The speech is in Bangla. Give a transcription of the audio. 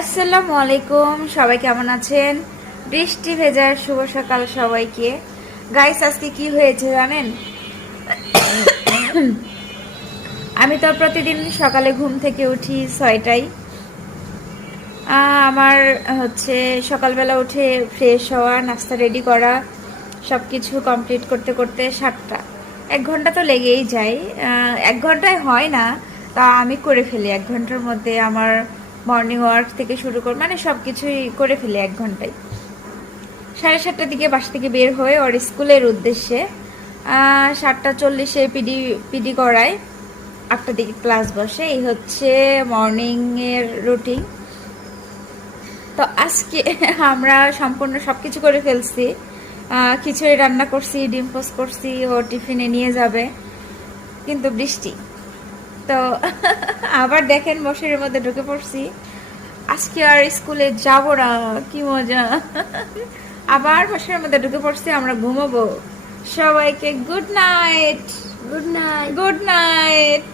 আসসালামু আলাইকুম, সবাই কেমন আছেন? বৃষ্টি ভেজার শুভ সকাল সবাইকে। গাইস, আজকে কি হয়েছে জানেন? আমি তো প্রতিদিন সকালে ঘুম থেকে উঠি 6টায়। আমার হচ্ছে সকালবেলা উঠে ফ্রেশ হওয়া, নাস্তা রেডি করা, সব কিছু কমপ্লিট করতে করতে 7টা। 1 ঘন্টা তো লেগেই যায়। 1 ঘন্টায় হয় না, তা আমি করে ফেলি 1 ঘন্টার মধ্যে। আমার মর্নিং ওয়ার্ক থেকে শুরু করে মানে সব কিছুই করে ফেলি 1 ঘন্টায়। 7:30টার দিকে বাসা থেকে বের হয়ে ওর স্কুলের উদ্দেশ্যে 7টা 40-এ পিডি করায়। 8টার দিকে ক্লাস বসে। এই হচ্ছে মর্নিংয়ের রুটিন। তো আজকে আমরা সম্পূর্ণ সব কিছু করে ফেলছি। খিচুড়ি রান্না করছি, ডিম পোস্ট করছি, ও টিফিনে নিয়ে যাবে, কিন্তু বৃষ্টি। তো আবার দেখেন মশারির মধ্যে ঢুকে পড়ছি। আজকে আর স্কুলে যাব না, কি মজা। আবার মশারির মধ্যে ঢুকে পড়ছি, আমরা ঘুমাবো। সবাইকে good night. Good night. Good night.